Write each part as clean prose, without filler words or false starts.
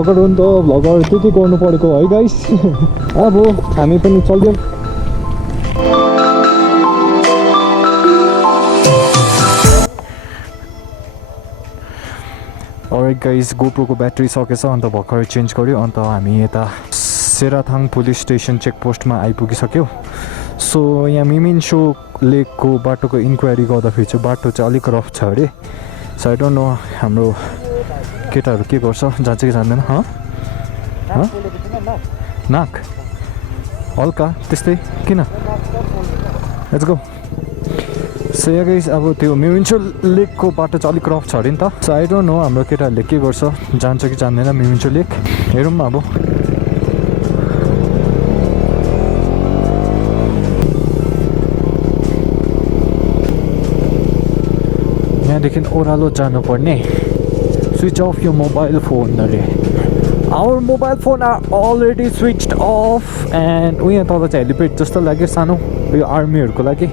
Vlogger हो नि त भ्लगर त्यति गर्नु परेको है गाइस अब हामी पनि चल्यौँ अलराइट गाइस गोप्रोको ब्याट्री सकेछ अन्त भर्खर चेन्ज गर्यो अन्त हामी यता सेराथाङ पुलिस स्टेसन चेकपोस्टमा आइपुगिसक्यो सो यहाँ मिमिन्सु लेकको बाटोको इन्क्वायरी गर्दाखेरि चाहिँ बाटो चाहिँ अलिक रफ छ अरे सो आई डोन्ट नो हाम्रो केटाहरू के गर्छ जान्छ कि जान्दैन नाक हल्का त्यस्तै किन लेट्स गो सो यहाँ गाइस अब त्यो मिमिन्सु लेकको बाटो चाहिँ अलिक रफ छ अरे नि त सो आई डोन्ट नो हाम्रो केटाहरूले के गर्छ जान्छ कि जान्दैन मिमिन्सु लेक हेरौँ अब यहाँदेखि ओह्रालो जानुपर्ने स्विच अफ यो मोबाइल फोन अरे our mobile phone are already switched off and उयो तल चाहिँ हेलिपेड जस्तो लाग्यो सानो उयो आर्मीहरूको लागि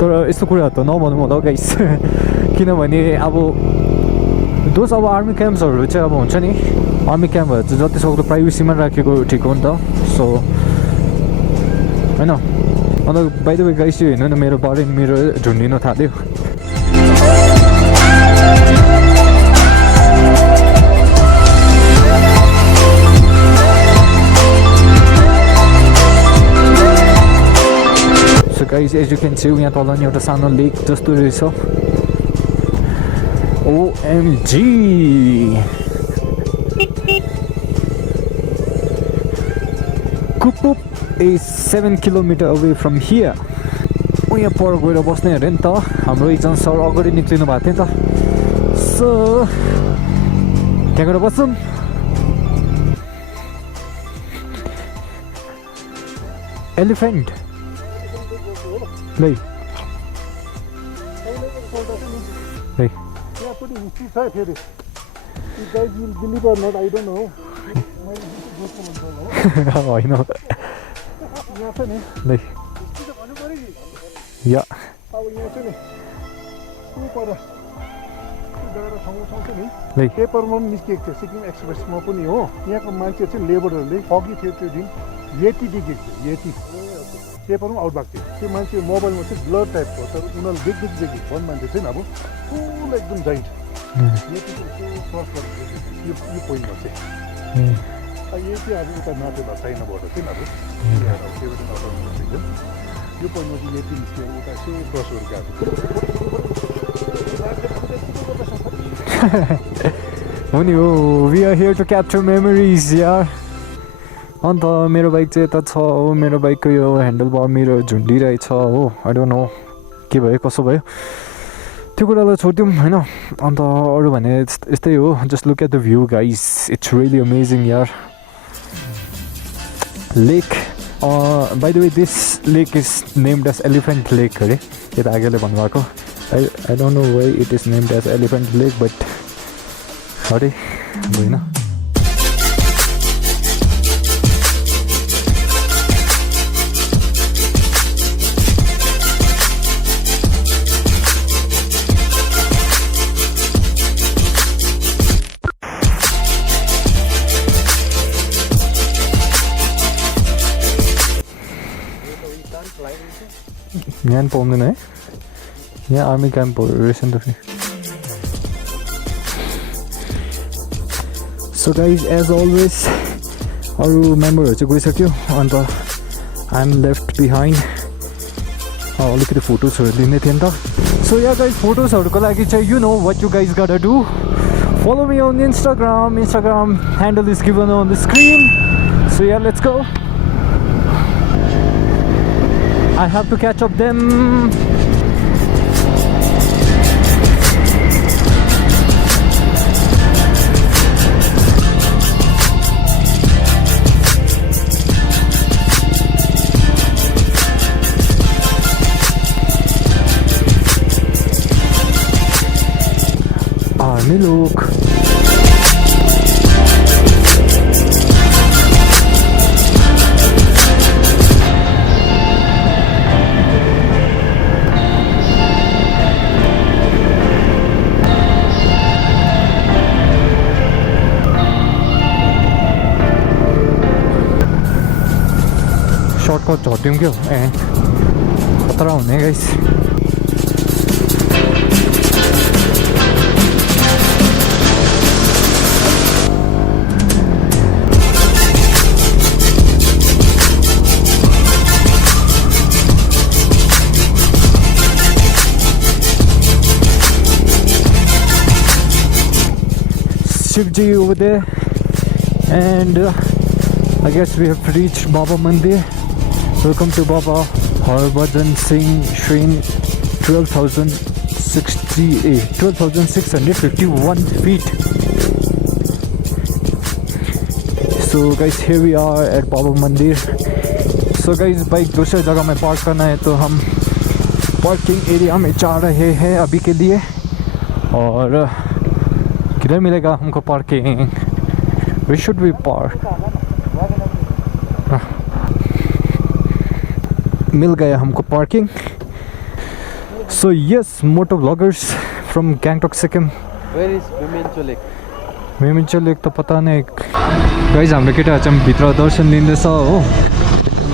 तर यस्तो कुराहरू त नभनौँ होला गाइस किनभने अब दोस अब आर्मी क्याम्प्सहरू चाहिँ अब हुन्छ नि आर्मी क्याम्पहरू चाहिँ जति सक्दो प्राइभेसीमा राखेको ठिक हो नि त सो होइन अन्त बाइ द वे गाइस यो हेर्नु न मेरो बारे मेरो झुन्डिनु थाल्यो So guys, as you can see, यहाँ तल नि एउटा सानो लेक जस्तो रहेछ OMG Kupup is 7 kilometers away from here यहाँ पर गएर बस्ने अरे नि त हाम्रो एकजना सर अगाडि निक्लिनु भएको थियो नि त सो त्यहाँ गएर बस्छौँ एलिफेन्ट लै होइन या अब यहाँ चाहिँ नि ऊ पर गएर सँगसँगै नि पेपरमा पनि निस्किएको थियो सिक्किम एक्सप्रेसमा पनि हो यहाँको मान्छे चाहिँ लेबरहरूले अघि थियो त्यो दिन येती देखेको थियो येती पेपरमा आउट भएको थियो त्यो मान्छे मोबाइलमा चाहिँ ब्लर टाइपको तर उनीहरूले देख्दै फोन मान्छे चाहिँ अब फुल एकदम जाइन्ट येती चाहिँ क्रस गरेको यो पोइन्टमा चाहिँ यो चाहिँ अब उता नाचेर चाइनाबाट चाहिँ अब यो पोइन्टमा चाहिँ येती निस्किएर उता चाहिँ क्रस गरेको हो नि हो we are here to capture memories यार अन्त मेरो बाइक चाहिँ यता छ हो मेरो बाइकको यो ह्यान्डल बार मेरो झुन्डिरहेछ हो आई डोन्ट नो के भयो कसो भयो त्यो कुरालाई छोडिदिउँ होइन अन्त अरू भने यस्तै हो just look at the view guys it's really amazing यार lake by the way this lake is named as elephant lake अरे यता आगेले भन्नुभएको I don't know why it is named as elephant lake but अरे होइन यहाँ पाउँदैन है यहाँ आर्मी क्याम्पहरू रहेछ नि त फेरि सो गाइज एज अलवेज अरू मेम्बरहरू चाहिँ गइसक्यो अन्त आइ एम लेफ्ट बिहाइन्ड अलिकति फोटोजहरू लिने थियो नि त सो या गाइज फोटोजहरूको लागि चाहिँ you know what you guys got to follow me on Instagram handle is given on the screen so yeah let's go I have to catch up them. Army look. Shortcut झट्यौँ क्या खतरा हुने guys Shivji over there, and I guess we have reached Baba Mandir. Welcome to Baba Harbhajan Singh Shrine, 12,651 feet. So guys, here we are at Baba Mandir. So guys, bike दूसरे जगह में park करना है तो हम parking area में जा रहे हैं अभी के लिए और किधर मिलेगा हमको parking we should be park मिल गया हमको parking so yes moto bloggers from Gangtok Sikkim Where is Miminsu Lake? Miminsu lake त पता नै गाइज हाम्रो केटाहरू चाहिँ भित्र दर्शन लिँदैछ हो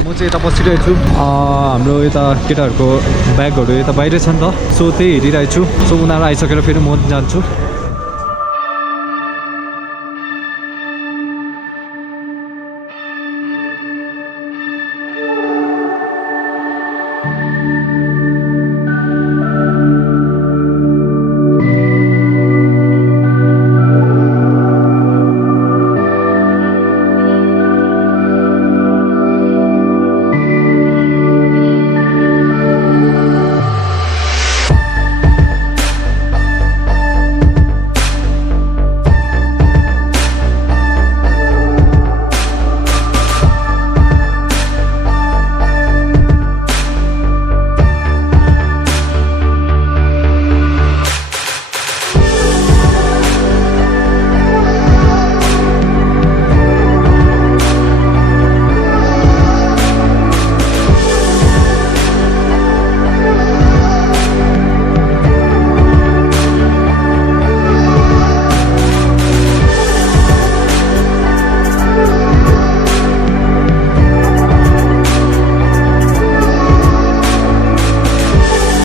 म चाहिँ यता बसिरहेको छु हाम्रो यता केटाहरूको ब्यागहरू यता बाहिर छ नि त सो त्यही हेरिरहेको छु सो उनीहरू आइसकेर फेरि म जान्छु